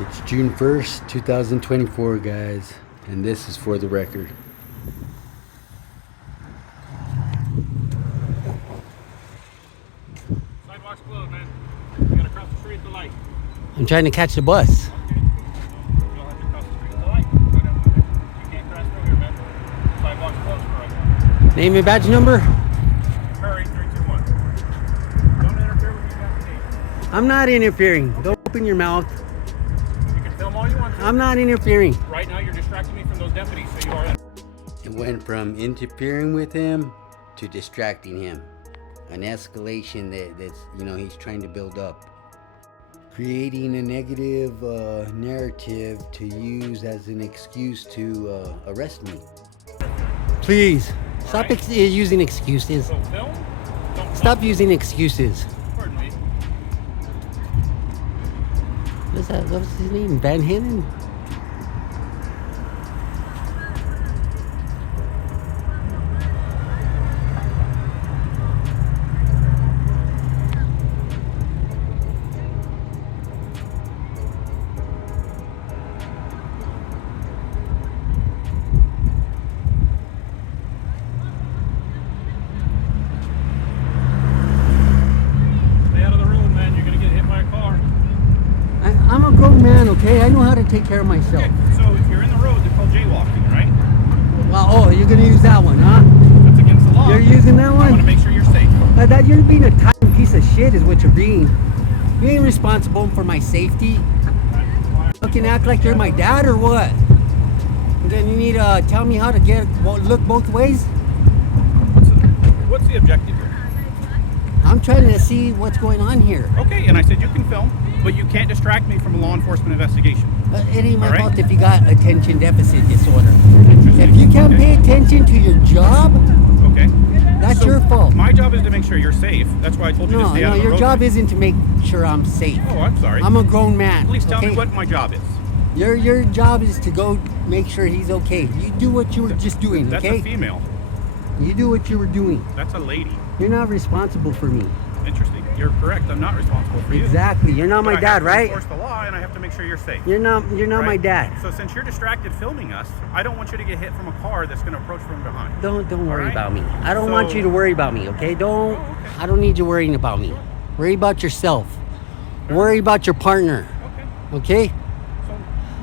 It's June 1st, 2024, guys, and this is for the record. Sidewalk's closed, man. You gotta cross the street at the light. I'm trying to catch the bus. Okay. You'll have to cross the street at the light. You can't cross through here, man. Sidewalk's closed for right now. Name and badge number? Hurry, 321. Don't interfere when you got the gate. I'm not interfering. Don't open your mouth. You can film all you want to. I'm not interfering. Right now, you're distracting me from those deputies, so you are in. It went from interfering with him to distracting him. An escalation that's, he's trying to build up. Creating a negative narrative to use as an excuse to arrest me. Please, stop using excuses. So film? Don't Stop using excuses. Pardon me. What's that? What's his name? Van Halen? Stay out of the road, man. You're gonna get hit by a car. I'm a grown man, okay? I know how to take care of myself. Okay, so if you're in the road, they're called jaywalking, right? Well, you're gonna use that one, huh? That's against the law. You're using that I want to one? make sure you're safe. That you're being a tiny piece of shit is what you're being. You ain't responsible for my safety. Fucking act like you're my dad or what? And then you need to tell me how to look both ways? What's the objective here? I'm trying to see what's going on here. Okay, and I said you can film, but you can't distract me from a law enforcement investigation. It ain't my All right. fault if you got attention deficit disorder. Interesting. If you can't pay attention to your job, Okay. that's So your fault. My job is to make sure you're safe. That's why I told you to No, stay out of the your road. job isn't to make sure I'm safe. Oh, I'm sorry. I'm a grown man. Please tell me okay? what my job is. Your job is to go make sure he's okay. You do what you were just doing, That's okay? a female. You do what you were doing. That's a lady. You're not responsible for me. Interesting. You're correct. I'm not responsible for you. Exactly. You're not But my I dad, have to right? enforce the law, and I have to make sure you're safe. You're not my Right? dad. So since you're distracted filming us, I don't want you to get hit from a car that's going to approach from behind. Don't worry right. about me. I don't So- want you to worry about me, okay? okay. I don't need you worrying about me. Worry about yourself. Worry about your partner, Okay. okay? So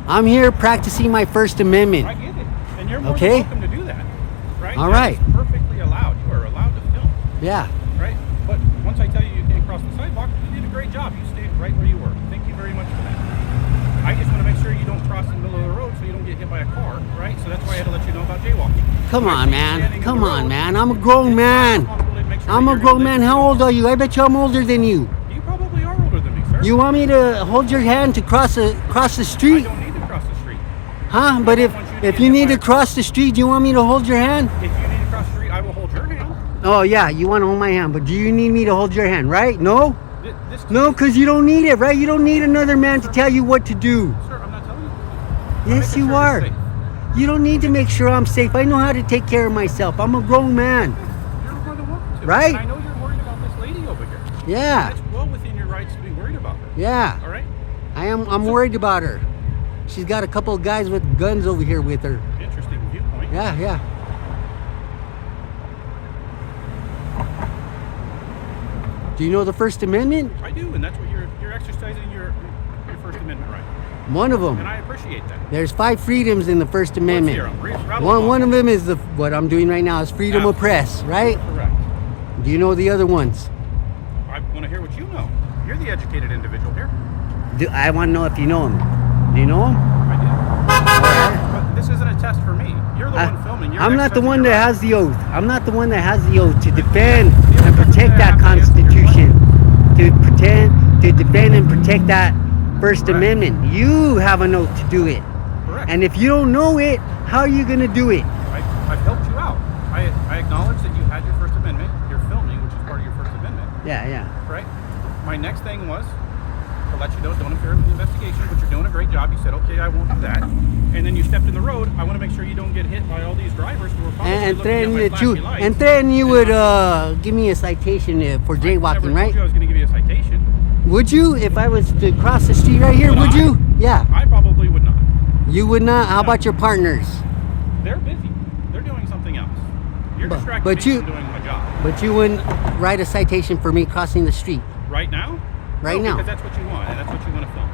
I'm here practicing my First Amendment. I get it. And you're more Okay. than welcome to do that. Right? All That right. is perfectly allowed. You are allowed to film. Yeah. Right? But once I tell you can't cross the sidewalk, you did a great job. You stayed right where you were. Thank you very much for that. I just want to make sure you don't cross in the middle of the road so you don't get hit by a car, right? So that's why I had to let you know about jaywalking. Come I on, see you man. standing in Come the on, road. man. I'm a grown It's my man. responsibility to make sure I'm that a you're grown gonna man. live How your old are you? I bet you I'm older than you. life. You probably are older than me, sir. You want me to hold your hand to cross the I street? don't need to cross the street. Huh? But if want you to if get you hit need by to a cross the street, do you want me to hold your hand? If you need to cross the street, I will hold your hand. Oh yeah, you want to hold my hand, but do you need me to hold your hand, right? No? This No, because you don't need it, right? You don't need another man to tell you what to do. Sir, I'm not telling you. I'm Yes, making you sure you're are. safe. You don't need to make sure I'm safe. I know how to take care of myself. I'm a grown man. You're more than welcome to. Right? And I know you're worried about this lady over here. Yeah, It's well within your rights to be worried about her. yeah. All right? I'm worried about her. She's got a couple of guys with guns over here with her. Interesting viewpoint. Yeah. Do you know the First Amendment? I do, and that's what you're exercising your First Amendment right. One of them. And I appreciate that. There's 5 freedoms in the First Amendment. hear 'em. Rattle 'em One off. of them is what I'm doing right now is freedom of press, right? Correct. Do you know the other ones? I want to hear what you know. You're the educated individual here. I want to know if you know them. Do you know them? I do. But this isn't a test for me. You're the one filming. You're I'm not the exercising one your that right. has the oath. I'm not the one that has the oath to defend and protect that Constitution. To defend and protect that First Correct. Amendment. You have an oath to do it. Correct. And if you don't know it, how are you going to do it? I've helped you out. I acknowledge that you had your First Amendment. You're filming, which is part of your First Amendment. Yeah. Right? My next thing was to let you know, don't interfere with the investigation, but you're doing a great job. You said, okay, I won't do that. And then you stepped in the road. I want to make sure you don't get hit by all these drivers who are probably And looking at my then flashy lights. and then you would give me a citation for I never jaywalking, told right? you I was going to give you a citation. Would you if I was to cross the street right here? Would you? Yeah. I probably would not. You would not? How about your partners? They're busy. They're doing something else. You're distracting but me you- from doing my job. But you wouldn't write a citation for me crossing the street. Right now? Right No, now. because that's what you want, and that's what you want to film.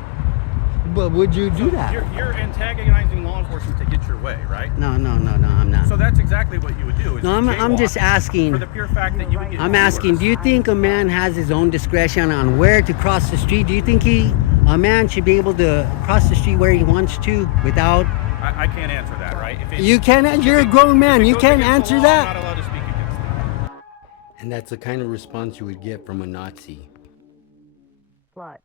But would you do So that? You're antagonizing law enforcement to get your way, right? No, I'm not. So that's exactly what you would do. Is No, I'm jaywalk just asking. For the pure fact that you would get I'm asking, do you think a man has his own discretion on where to cross the street? Do you think a man should be able to cross the street where he wants to without... I can't answer that, right? You can't, you're a grown man, you can't answer I'm that. not allowed to speak against that. And that's the kind of response you would get from a Nazi. Blood.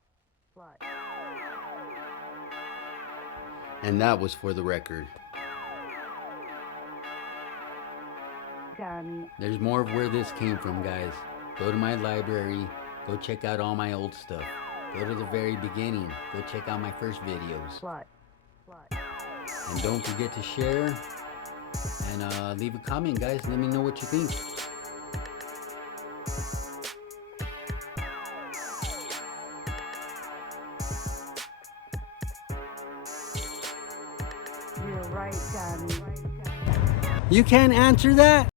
And that was for the record. Donnie. There's more of where this came from, guys. Go to my library, go check out all my old stuff. Go to the very beginning, go check out my first videos. Blood. And don't forget to share and leave a comment, guys. Let me know what you think. You're right, Donnie. You can't answer that?